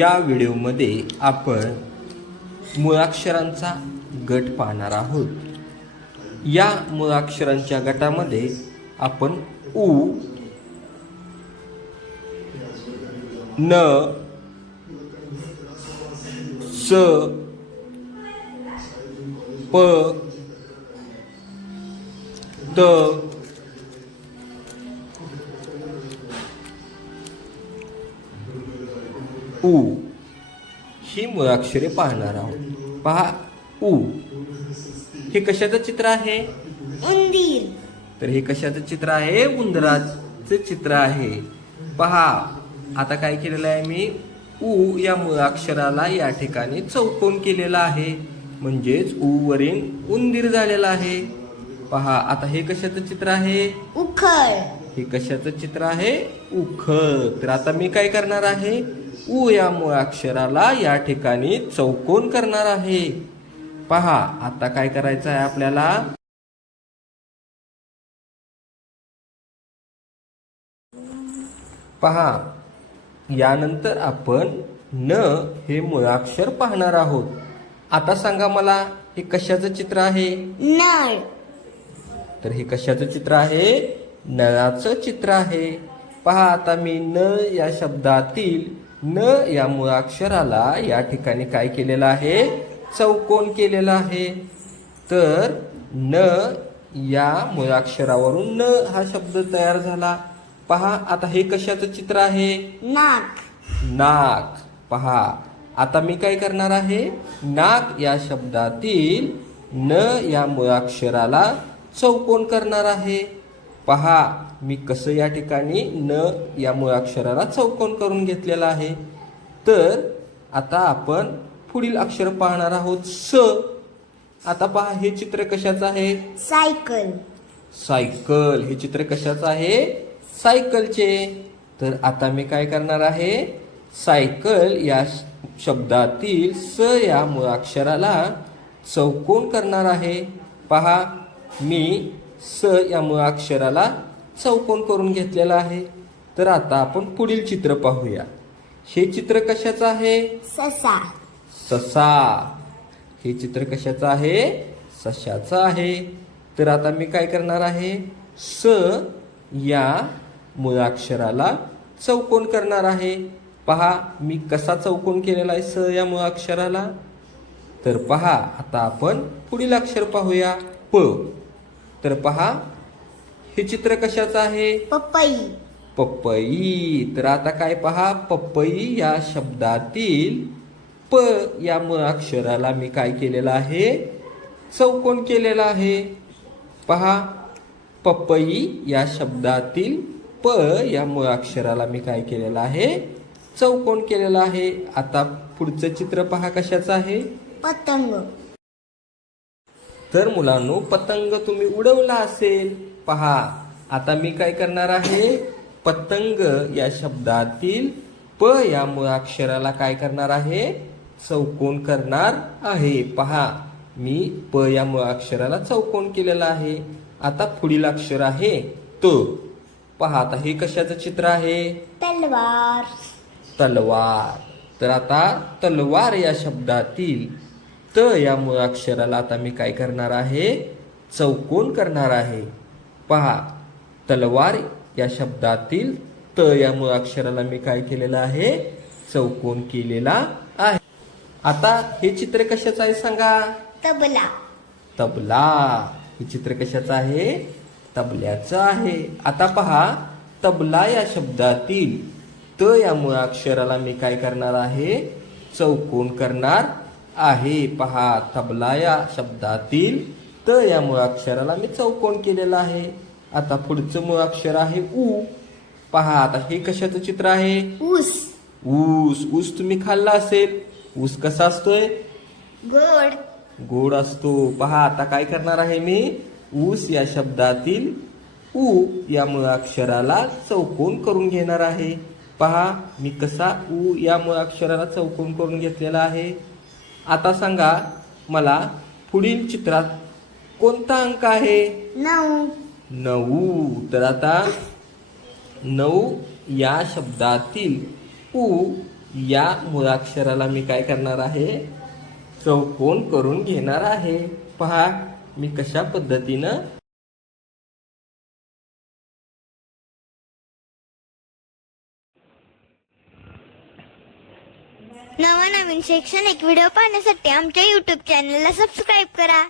या व्हिडिओमध्ये आपण मुळाक्षरांचा गट पाहणार आहोत. या मुळाक्षरांच्या गटामध्ये आपण उ न स प त उ. ही मुळाक्षरे पाहणार आहोत. पहा उ. हे कशाचं चित्र आहे? उंदीर. तर हे कशाचं चित्र आहे? उंदराचं चित्र आहे. पहा आता काय केलेलं आहे मी? उ या मुळाक्षराला या ठिकाणी चौकोन केलेला आहे. म्हणजेच उ वरील उंदीर झालेला आहे. पहा आता हे कशाचं चित्र आहे? उखळ. हे कशाचं चित्र आहे? उख तर आता मी काय करणार आहे? उ या मुळाक्षराला या ठिकाणी चौकोन करणार आहे. पहा आता काय करायचं आहे आपल्याला? पहा यानंतर आपण न हे मुळाक्षर पाहणार आहोत. आता सांगा मला हे कशाचं चित्र आहे? नळ. तर हे कशाचं चित्र आहे? नळाचं चित्र आहे. पहा आता मी न या शब्दातील न या मुळाक्षराला या ठिकाणी काय केलेलं आहे? चौकोन केलेला आहे. तर न या मुळाक्षरावरून न हा शब्द तयार झाला. पहा आता हे कशाचं चित्र आहे? नाक. नाक. पहा आता मी काय करणार आहे? नाक या शब्दातील न या मुळाक्षराला चौकोन करणार आहे. पहा मी कसं या ठिकाणी न या मुळाक्षराला चौकोन करून घेतलेला आहे. तर आता आपण पुढील अक्षर पाहणार आहोत स. आता पहा हे चित्र कशाचं आहे? सायकल. सायकल. हे चित्र कशाचं आहे? सायकलचे. तर आता मी काय करणार आहे? सायकल या शब्दातील स या मुळाक्षराला चौकोन करणार आहे. पहा मी स या मुळाक्षराला चौकोन करून घेतलेला आहे. तर आता आपण पुढील चित्र पाहूया. हे चित्र कशाचं आहे? ससा. ससा. हे चित्र कशाचं आहे? सशाचं आहे. तर आता मी काय करणार आहे? स या मुळाक्षराला चौकोन करणार आहे. पहा मी कसा चौकोन केलेला आहे स या मुळाक्षराला तर पहा आता आपण पुढील अक्षर पाहूया. प. तर पहा हे चित्र कशाचं आहे? पपई. पपई. तर आता काय पहा पपई या शब्दातील प या मुळाक्षराला मी काय केलेलं आहे? चौकोन केलेला आहे. पहा पपई या शब्दातील प या मुळाक्षराला मी काय केलेलं आहे? चौकोन केलेला आहे. आता पुढचं चित्र पहा कशाचं आहे? पतंग. तर मुलांनो पतंग तुम्ही उडवला असेल. पहा आता मी काय करणार आहे? पतंग या शब्दातील प या मुळाक्षराला काय करणार आहे? चौकोन करणार आहे. पहा मी प या मुळाक्षराला चौकोन केलेला आहे. आता पुढील अक्षर आहे त. पहा आता हे कशाचं चित्र आहे? तलवार. तलवार. तर आता तलवार या शब्दातील त या मुळाक्षराला आता मी काय करणार आहे? चौकोन करणार आहे. पहा तलवार या शब्दातील त या मुळाक्षराला मी काय केलेलं आहे? चौकोन केलेला आहे. आता हे चित्र कशाचं आहे सांगा? तबला. तबला. हे चित्र कशाचं आहे? तबल्याचं आहे. आता पहा तबला या शब्दातील त या मुळाक्षराला मी काय करणार आहे? चौकोन करणार आहे. पहा तबला या शब्दातील त या मुळाक्षराला मी चौकोन केलेला आहे. आता पुढचं मुळाक्षर आहे उ. पहा आता हे कशाचं चित्र आहे? ऊस. ऊस. ऊस तुम्ही खाल्ला असेल. ऊस कसा असतोय? गोड. गोड असतो. पहा आता काय करणार आहे मी? ऊस या शब्दातील उ या मुळाक्षराला चौकोन करून घेणार आहे. पहा मी कसा उ या मुळाक्षराला चौकोन करून घेतलेला आहे? आता सांगा मला पुढील चित्रात कोणता अंक आहे? नऊ. नऊ. तर आता नऊ या शब्दातील उ या मुळाक्षराला मी काय करणार आहे? चौकोन करून घेणार आहे. पहा मी कशा पद्धतीनं नवनवीन शैक्षणिक व्हिडिओ पाहण्यासाठी आमच्या युट्यूब चॅनलला सबस्क्राईब करा.